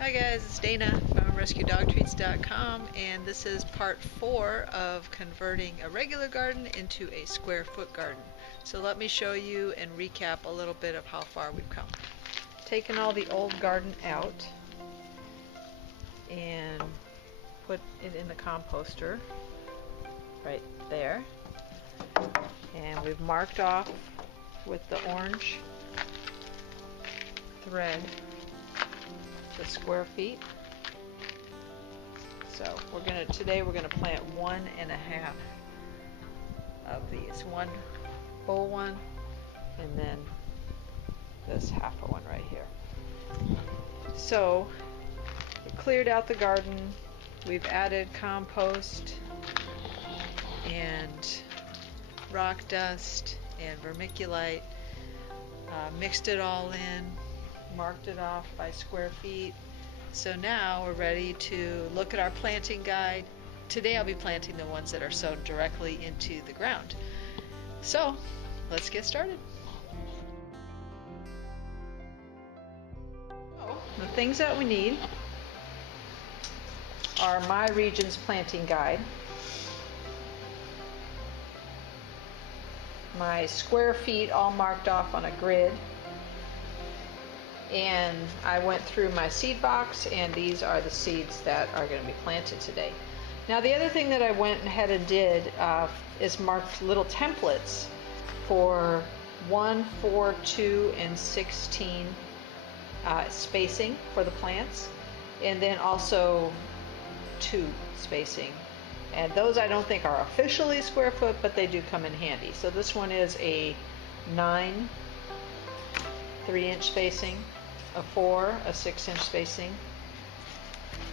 Hi guys, it's Dana from RescueDogTreats.com, and this is part 4 of converting a regular garden into a square foot garden. So let me show you and recap a little bit of how far we've come. Taken all the old garden out and put it in the composter right there. And we've marked off with the orange thread the square feet. So today we're gonna plant 1.5 of these. One full one, and then this half of one right here. So we cleared out the garden. We've added compost and rock dust and vermiculite, mixed it all in, marked it off by square feet. So now we're ready to look at our planting guide. Today I'll be planting the ones that are sown directly into the ground. So let's get started. The things that we need are my region's planting guide, my square feet all marked off on a grid, and I went through my seed box, and these are the seeds that are going to be planted today. Now the other thing that I went ahead and did is marked little templates for 1, 4, 2, and 16 spacing for the plants, and then also 2 spacing. And those I don't think are officially square foot, but they do come in handy. So this one is a 9 3-inch spacing, a 4 a 6-inch spacing,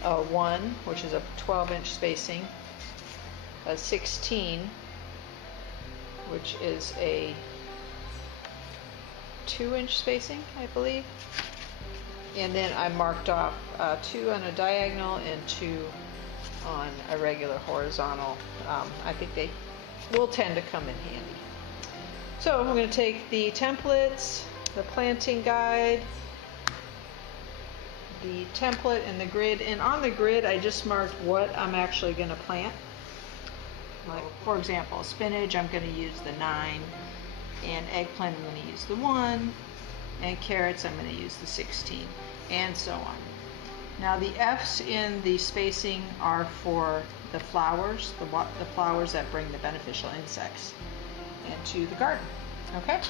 a 1 which is a 12-inch spacing, a 16 which is a 2-inch spacing, I believe, and then I marked off 2 on a diagonal and 2 on a regular horizontal. I think they will tend to come in handy. So I'm going to take the templates, the planting guide, the template, and the grid, and on the grid I just marked what I'm actually going to plant. Like, for example, spinach I'm going to use the 9, and eggplant I'm going to use the 1, and carrots I'm going to use the 16, and so on. Now the F's in the spacing are for the flowers, the flowers that bring the beneficial insects into the garden. Okay?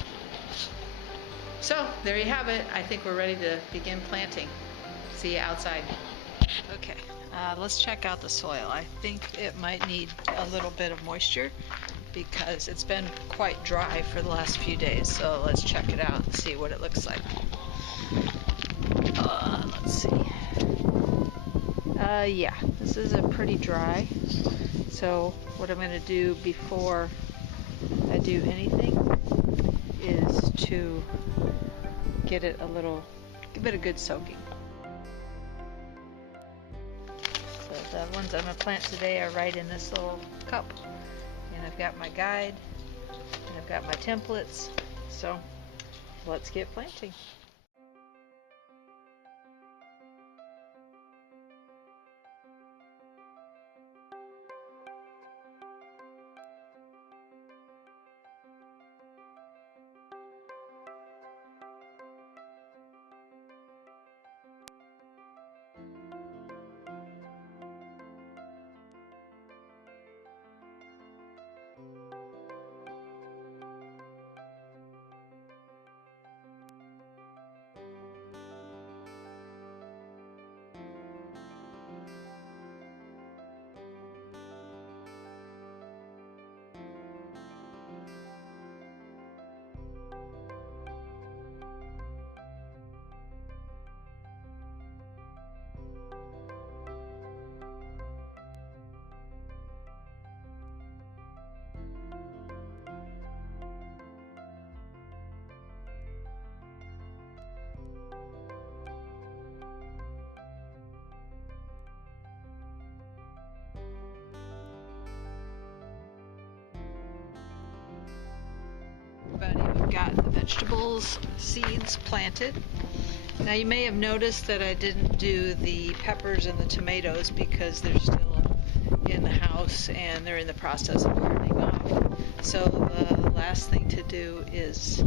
So there you have it. I think we're ready to begin planting. See you outside. Okay, let's check out the soil. I think it might need a little bit of moisture because it's been quite dry for the last few days. So let's check it out and see what it looks like. Let's see. Yeah, this is a pretty dry. So what I'm going to do before I do anything is to give it a good soaking. So the ones I'm going to plant today are right in this little cup. And I've got my guide, and I've got my templates. So let's get planting. We've got the vegetables seeds planted, Now you may have noticed that I didn't do the peppers and the tomatoes because they're still in the house and they're in the process of hardening off. So the last thing to do is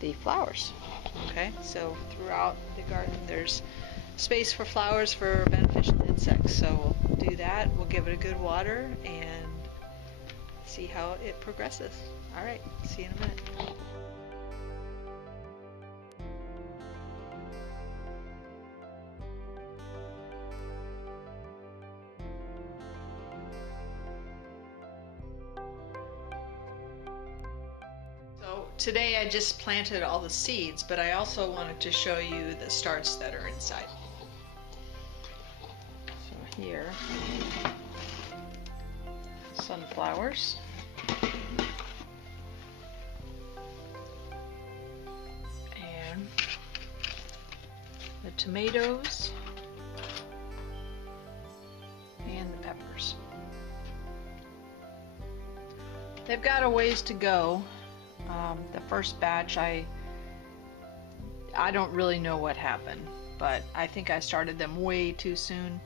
the flowers. Okay, so throughout the garden there's space for flowers for beneficial insects. So we'll do that. We'll give it a good water and see how it progresses. All right, see you in a minute. So today I just planted all the seeds, but I also wanted to show you the starts that are inside. So here, sunflowers. And the tomatoes and the peppers. They've got a ways to go. The first batch, I don't really know what happened, but I think I started them way too soon,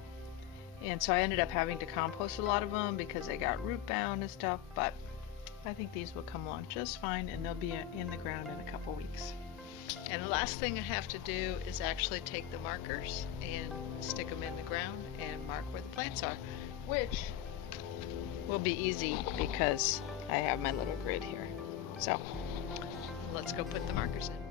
and so I ended up having to compost a lot of them because they got root bound and stuff, but I think these will come along just fine, and they'll be in the ground in a couple weeks. And the last thing I have to do is actually take the markers and stick them in the ground and mark where the plants are, which will be easy because I have my little grid here. So let's go put the markers in.